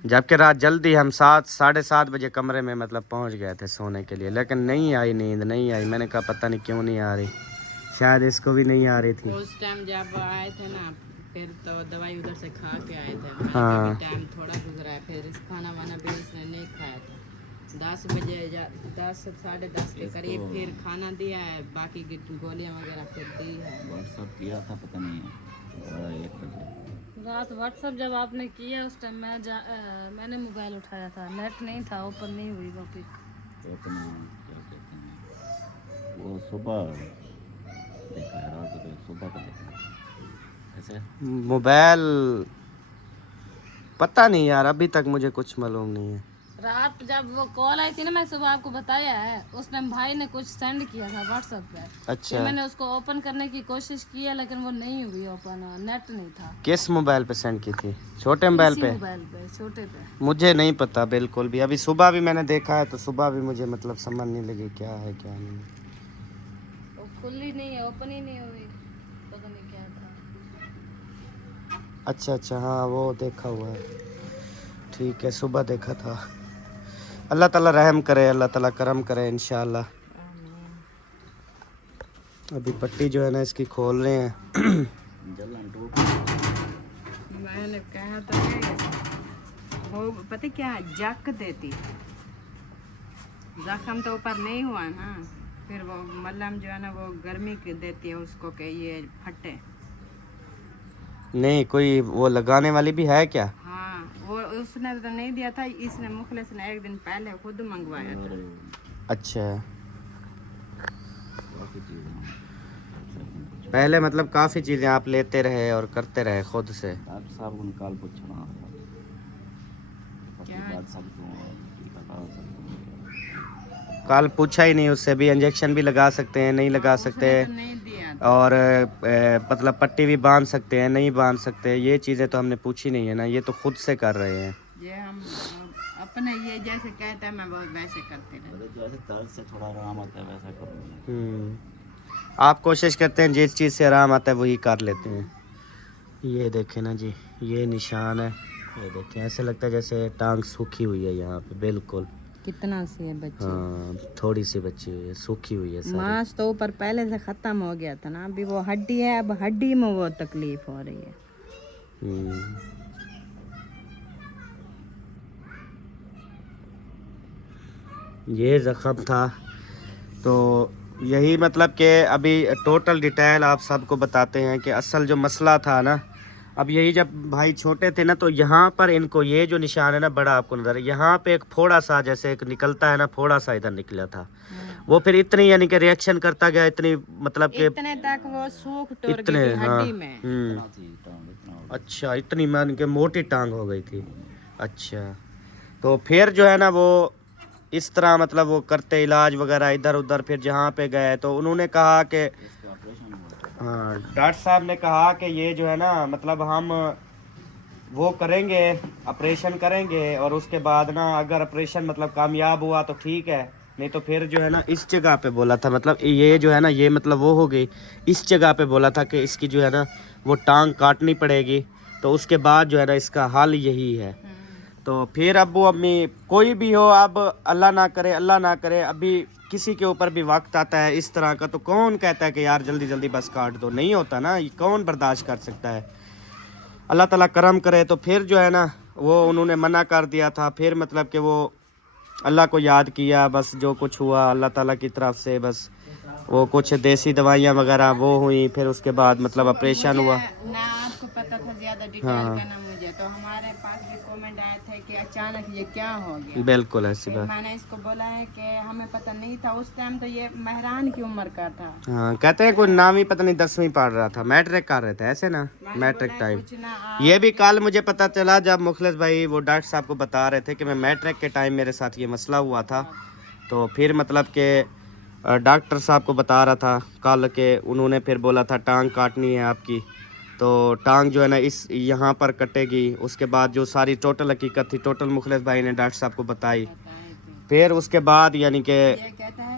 जबकि रात जल्दी हम 7-7:30 बजे कमरे में मतलब पहुँच गए थे सोने के लिए, लेकिन नहीं आई नींद, नहीं आई। मैंने कहा पता नहीं क्यों नहीं आ रही, शायद इसको भी नहीं आ रही थी। उस टाइम जब आए थे ना फिर तो दवाई उधर से खा के आए थे। हाँ टाइम थोड़ा गुजरा है, फिर खाना वाना भी इसने नहीं खाया था। 10 बजे 10-10:30 के करीब फिर खाना दिया है, बाकी की गोलियां वगैरह फिर दी है। व्हाट्सअप किया था पता नहीं रात व्हाट्सअप जब आपने किया उस टाइम मैंने मोबाइल उठाया था, नेट नहीं था, ओपन नहीं हुई वो पिक। क्या कहते हैं वो सुबह देखा है, रात को सुबह को देखा ऐसे। मोबाइल पता नहीं यार, अभी तक मुझे कुछ मालूम नहीं है। रात जब वो कॉल आई थी ना, मैं सुबह आपको बताया है, उस टाइम भाई ने कुछ सेंड किया था व्हाट्सएप पे। अच्छा मैंने उसको ओपन करने की कोशिश की है लेकिन वो नहीं हुई ओपन, नेट नहीं था। किस मोबाइल पे सेंड की थी? छोटे मोबाइल पे? मोबाइल पे, छोटे पे। मुझे नहीं पता बिल्कुल भी। अभी सुबह भी मैंने देखा है तो सुबह भी मुझे मतलब समझ नहीं लगी क्या है क्या नहीं। वो खुली नहीं है, ओपन ही नहीं हुई, पता नहीं क्या था। अच्छा हाँ वो देखा हुआ है, ठीक है सुबह देखा था। अल्लाह ताला रहम करे, अल्लाह ताला करम करे इंशाल्लाह। अभी पट्टी जो है ना इसकी खोल रहे हैं। मैंने कहा था वो पता क्या जक देती, जख्म तो ऊपर नहीं हुआ ना, फिर वो मलहम जो है ना वो गर्मी के देती है उसको कि ये फटे। नहीं कोई वो लगाने वाली भी है क्या? हाँ वो उसने तो नहीं दिया था, इसने मुखलिस ने एक दिन पहले खुद मंगवाया था। अच्छा, पहले मतलब काफ़ी चीज़ें आप लेते रहे और करते रहे खुद से। डॉक्टर साहब को निकाल पूछना कल पूछा ही नहीं उससे भी, इंजेक्शन भी लगा सकते हैं नहीं लगा सकते, तो नहीं दिया था। और मतलब पट्टी भी बांध सकते हैं नहीं बांध सकते, ये चीज़ें तो हमने पूछी नहीं है ना, ये तो खुद से कर रहे हैं। ये हम अपने ये जैसे कहते हैं मैं वो वैसे करते रहे। जैसे दर्द से थोड़ा आराम आता है वैसा करो। आप कोशिश करते हैं जिस चीज़ से आराम आता है वही कर लेते हैं। ये देखें ना जी, ये निशान है, ये देखें ऐसे लगता है जैसे टांग सूखी हुई है यहाँ पे बिल्कुल। कितना सी है बच्ची? हाँ थोड़ी सी बची हुई है, सूखी हुई है सारी। मांस तो ऊपर पहले से खत्म हो गया था ना, अभी वो हड्डी है, अब हड्डी में वो तकलीफ हो रही है। ये जख्म था, तो यही मतलब कि अभी टोटल डिटेल आप सबको बताते हैं कि असल जो मसला था ना, अब यही जब भाई छोटे थे ना तो यहाँ पर इनको ये जो निशान है ना बड़ा आपको नजर है, यहाँ पे एक फोड़ा सा जैसे एक निकलता है ना, फोड़ा सा इधर निकला था। वो फिर इतनी यानी कि रिएक्शन करता गया, इतनी मतलब कि इतने तक वो सूख टूट इतने गई थी हाँ हड्डी में। अच्छा इतनी मान के मोटी टांग हो गई थी। अच्छा तो फिर जो है ना वो इस तरह मतलब वो करते इलाज वगैरह इधर उधर, फिर जहाँ पे गए तो उन्होंने कहा कि हाँ डॉक्टर साहब ने कहा कि ये जो है ना मतलब हम वो करेंगे, ऑपरेशन करेंगे, और उसके बाद ना अगर ऑपरेशन मतलब कामयाब हुआ तो ठीक है, नहीं तो फिर जो है ना इस जगह पे बोला था, मतलब ये जो है ना ये मतलब वो हो गई, इस जगह पे बोला था कि इसकी जो है ना वो टांग काटनी पड़ेगी, तो उसके बाद जो है ना इसका हल यही है। तो फिर अब्बू अम्मी कोई भी हो, अब अल्लाह ना करे अभी किसी के ऊपर भी वक्त आता है इस तरह का, तो कौन कहता है कि यार जल्दी जल्दी बस काट दो, नहीं होता ना, ये कौन बर्दाश्त कर सकता है। अल्लाह ताला करम करे। तो फिर जो है ना वो उन्होंने मना कर दिया था, फिर मतलब कि वो अल्लाह को याद किया, बस जो कुछ हुआ अल्लाह ताला की तरफ से, बस वो कुछ देसी दवाइयाँ वगैरह वो हुई, फिर उसके बाद मतलब ऑपरेशन हुआ। ना आपको पता था ज्यादा डिटेल का ना मुझे, तो हमारे पास भी कमेंट आए थे कि अचानक ये क्या हो गया। बिल्कुल ऐसी बात। मैंने इसको बोला है कि हमें पता नहीं था उस टाइम, तो ये मेहरान की उम्र का था। हाँ कहते हैं कोई नाम ही पता नहीं 10वीं पढ़ रहा था, मैट्रिक कर रहे थे ऐसे ना, मैट्रिक टाइम। ये भी कल मुझे पता चला जब मुखलिस भाई वो डॉक्टर साहब को बता रहे थे कि मैं मैट्रिक के टाइम मेरे साथ ये मसला हुआ था, तो फिर मतलब कि डॉक्टर साहब को बता रहा था कल के, उन्होंने फिर बोला था टांग काटनी है आपकी, तो टांग जो है ना इस यहाँ पर कटेगी। उसके बाद जो सारी टोटल हकीकत थी टोटल मुखलिस भाई ने डॉक्टर साहब को बताई। फिर उसके बाद यानी कि ये कहता है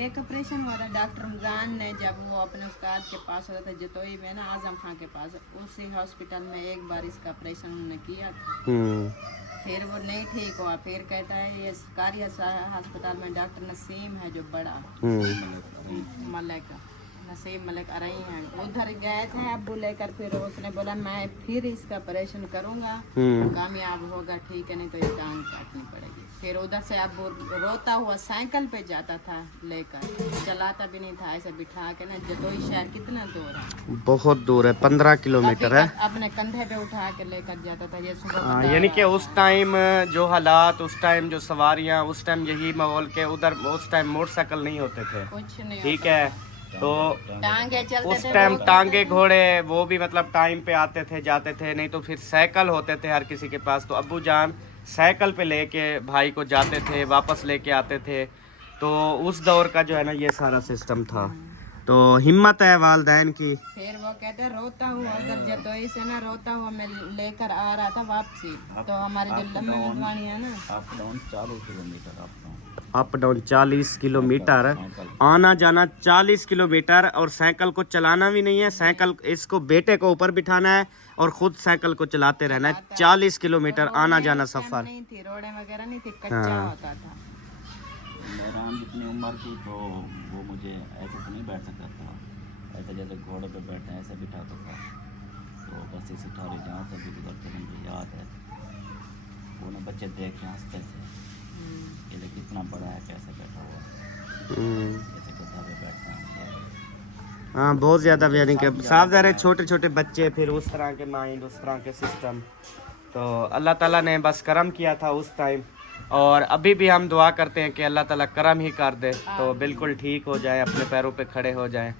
एक ऑपरेशन हुआ था डॉक्टर रमजान ने, जब वो अपने उस्ताद के पास होता था जतोई में ना, आजम खान के पास, उसी हॉस्पिटल में एक बार इसका ऑपरेशन उन्होंने किया था। फिर वो नहीं ठीक हुआ, फिर कहता है ये सरकारी अस्पताल में डॉक्टर नसीम है जो बड़ा मलिक, नसीम मलिक अरई है, उधर गए थे अब्बू लेकर, फिर उसने बोला मैं फिर इसका ऑपरेशन करूँगा, कामयाब होगा ठीक है, नहीं तो ये टांग काटनी पड़ेगी। फिर उधर से अब्बू रोता हुआ साइकिल पे जाता था लेकर, चलाता भी नहीं था, ऐसे बिठा के ना, जतोई शहर कितना दूर है, बहुत दूर है, 15 किलोमीटर है, अपने कंधे पे उठा के लेकर जाता था। ये सुबह यानी कि उस टाइम जो हालात, उस टाइम जो सवारियां, उस टाइम यही माहौल के उधर उस टाइम मोटरसाइकिल नहीं होते थे, कुछ नहीं ठीक है, तो टांगे चलते उस थे, टाइम टांगे घोड़े वो भी मतलब टाइम पे आते थे जाते थे, नहीं तो फिर साइकिल होते थे हर किसी के पास, तो अब्बू जान साइकिल पे लेके भाई को जाते थे, वापस लेके आते थे। तो उस दौर का जो है ना ये सारा सिस्टम था, तो हिम्मत है वालदैन की। फिर वो कहते रोता हुआ उधर जतोई से ना, रोता हुआ मैं लेकर आ रहा था वापसी, तो हमारे जो लम्बे मिदवानी है ना, up down 40 kilometre, up down 40 kilometre, आना जाना 40 किलोमीटर, और साइकिल को चलाना भी नहीं है, साइकिल इसको बेटे को ऊपर बिठाना है और खुद साइकिल को चलाते रहना है, 40 किलोमीटर आना जाना सफर। नहीं थी रोडें वगैरह नहीं थी, कच्चा होता था। मेरा जितनी उम्र थी तो वो मुझे ऐसे तो नहीं बैठ सकता था, ऐसे जैसे घोड़े पे बैठे ऐसे बिठाता था, तो बस इस उठारे जहाँ से भी गुजरते मुझे याद है, वो ना बच्चे देख के हंसते थे, ये देख कितना बड़ा है, कैसे बैठा हुआ है, कैसे गद्दा पे बैठता है। हाँ बहुत ज़्यादा, यानी कि साफ ज़ाहिर है छोटे छोटे बच्चे, फिर उस तरह के माइंड, उस तरह के सिस्टम। तो अल्लाह ताला ने बस करम किया था उस टाइम, और अभी भी हम दुआ करते हैं कि अल्लाह ताला करम ही कर दे तो बिल्कुल ठीक हो जाए, अपने पैरों पे खड़े हो जाए।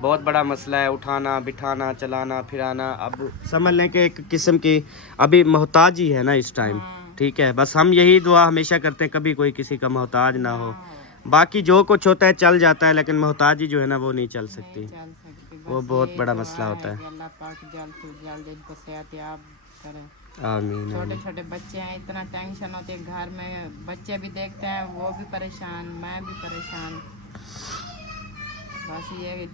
बहुत बड़ा मसला है, उठाना बिठाना चलाना फिराना, अब समझ लें कि एक किस्म की अभी मोहताज ही है ना इस टाइम। ठीक है, बस हम यही दुआ हमेशा करते हैं कभी कोई किसी का मोहताज ना हो। बाकी जो कुछ होता है चल जाता है, लेकिन मोहताजी जो है ना वो नहीं चल सकती, चल सकती, वो बस बहुत ये बड़ा दुआ मसला होता है। कि अल्लाह पाक जल्द से जल्द इनको सेहतयाब करे। आमीन छोटे आमीन। छोटे बच्चे हैं, इतना टेंशन होती है घर में, बच्चे भी देखते हैं वो भी परेशान, मैं भी परेशान। बस ये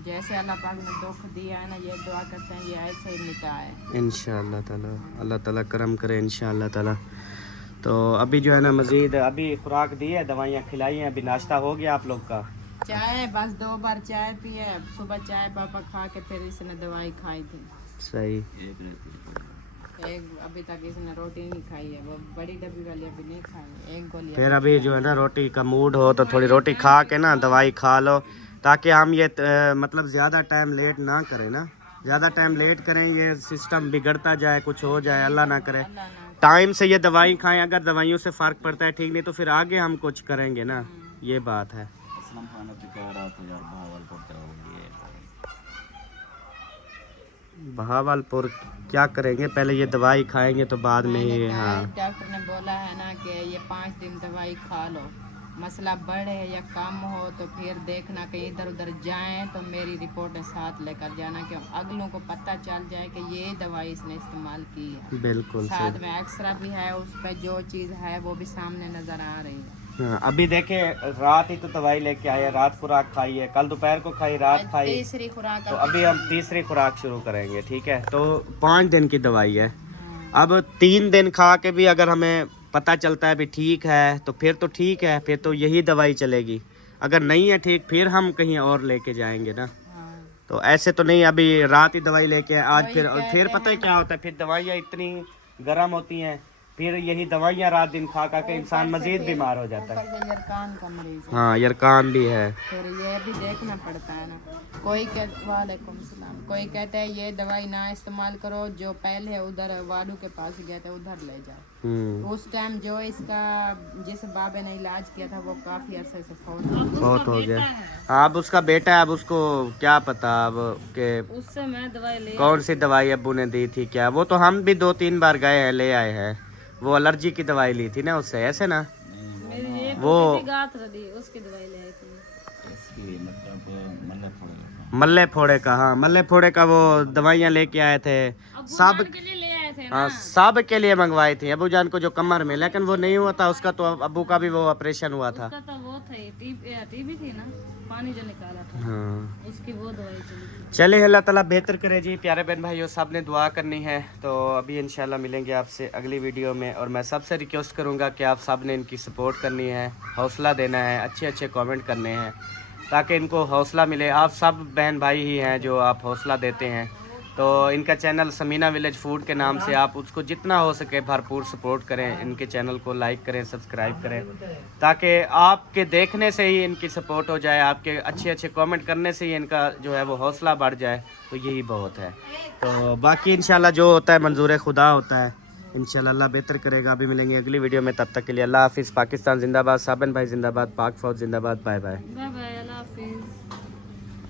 जैसे अल्लाह पाक ने दुख दिया है ना, ये दुआ करते हैं ये ऐसे ही मिटाए इंशाअल्लाह ताला, अल्लाह ताला करम करे इंशाअल्लाह ताला। तो अभी जो है ना मज़ीद अभी खुराक दी है, दवाइयाँ खिलाई हैं, अभी नाश्ता हो गया आप लोग का? चाय बस 2 बार चाय पिए, सुबह चाय पापा खा के फिर इसने दवाई खाई थी। सही। एक अभी तक इसने रोटी नहीं खाई है, वो बड़ी डब्बी वाली अभी नहीं खाई, एक गोली फिर अभी जो है ना रोटी का मूड हो तो थोड़ी रोटी खा के ना दवाई खा लो, ताकि हम ये मतलब ज़्यादा टाइम लेट ना करें ना। ज़्यादा टाइम लेट करें ये सिस्टम बिगड़ता जाए, कुछ हो जाए, अल्लाह ना करे। टाइम से ये दवाई खाएं, अगर दवाइयों से फ़र्क पड़ता है ठीक, नहीं तो फिर आगे हम कुछ करेंगे ना, ये बात है। असलम खाना तो कह रहा था यार भावलपुर जाओगे, बहावलपुर क्या करेंगे, पहले ये दवाई खाएंगे तो बाद में ये। हाँ डॉक्टर ने बोला है ना कि ये 5 दिन दवाई खा लो, मसला बढ़े या कम हो तो फिर देखना, कहीं इधर उधर जाएं तो मेरी रिपोर्टें साथ लेकर जाना, कि अगलों को पता चल जाए कि ये दवाई इसने इस्तेमाल की है। बिल्कुल साथ सही। में एक्सरा भी है, उस पर जो चीज़ है वो भी सामने नज़र आ रही है। हाँ, अभी देखे रात ही तो दवाई लेके आए, रात खुराक खाई है, कल दोपहर को खाई, रात खाई, तीसरी खुराक तो अभी हम तीसरी खुराक शुरू करेंगे। ठीक है, तो 5 दिन की दवाई है। अब 3 दिन खा के भी अगर हमें पता चलता है भी ठीक है तो फिर तो ठीक है, फिर तो यही दवाई चलेगी। अगर नहीं है ठीक फिर हम कहीं और लेके जाएंगे ना। तो ऐसे तो नहीं, अभी रात ही दवाई लेके आए, आज फिर पता है क्या होता है, फिर दवाइयाँ इतनी गर्म होती हैं, फिर यही दवाइयाँ रात दिन खा के इंसान मजीद बीमार हो जाता है। ऊपर से यरकान का मरीज है, हाँ यरकान भी है। फिर ये भी देखना पड़ता है ना। वालेकुम सलाम, कोई कहता है ये दवाई ना इस्तेमाल करो, जो पहले उधर वालू के पास गया था उधर ले जाओ। उस टाइम जो इसका जिस बाबे ने इलाज किया था वो काफी अरसे से बहुत हो गया। हाँ अब उसका बेटा है, अब उसको क्या पता अब के उससे मैं दवाई ले कौन सी दवाई अब्बू ने दी थी क्या। वो तो हम भी 2-3 बार गए हैं, ले आए हैं। वो एलर्जी की दवाई ली थी ना उससे, ऐसे ना मेरी ये वो गात रही, उसकी दवाई ले आई थी। इसकी मतलब मल्ला फोड़ेगा, मल्ले फोड़े का। हाँ मल्ले फोड़े का वो दवाइयाँ लेके आए थे, सब के लिए ले आए थे हाँ सब के लिए मंगवाई थी अबू जान को जो कमर में, लेकिन वो नहीं हुआ था उसका, तो अबू का भी वो ऑपरेशन हुआ था। उसका तो वो था टीबी थी ना, पानी जो निकाला था हाँ उसकी वो दवाई चली थी। चले अल्लाह ताला बेहतर करे जी। प्यारे बहन भाइयों सब ने दुआ करनी है। तो अभी इंशाल्लाह मिलेंगे आपसे अगली वीडियो में, और मैं सबसे रिक्वेस्ट करूँगा कि आप सब ने इनकी सपोर्ट करनी है, हौसला देना है, अच्छे अच्छे कमेंट करने हैं ताकि इनको हौसला मिले। आप सब बहन भाई ही हैं जो आप हौसला देते हैं। तो इनका चैनल समीना विलेज फूड के नाम से, आप उसको जितना हो सके भरपूर सपोर्ट करें, इनके चैनल को लाइक करें, सब्सक्राइब करें, ताकि आपके देखने से ही इनकी सपोर्ट हो जाए, आपके अच्छे अच्छे कमेंट करने से ही इनका जो है वो हौसला बढ़ जाए, तो यही बहुत है। तो बाकी इंशाल्लाह जो होता है मंजूर खुदा होता है, इंशाल्लाह अल्लाह बेहतर करेगा। अभी मिलेंगे अगली वीडियो में, तब तक के लिए अल्लाह हाफिज़। पाकिस्तान जिंदाबाद, साबन भाई जिंदाबाद, पाक फौज जिंदाबाद। Bye bye. बाय बाय, अल्लाह हाफिज़।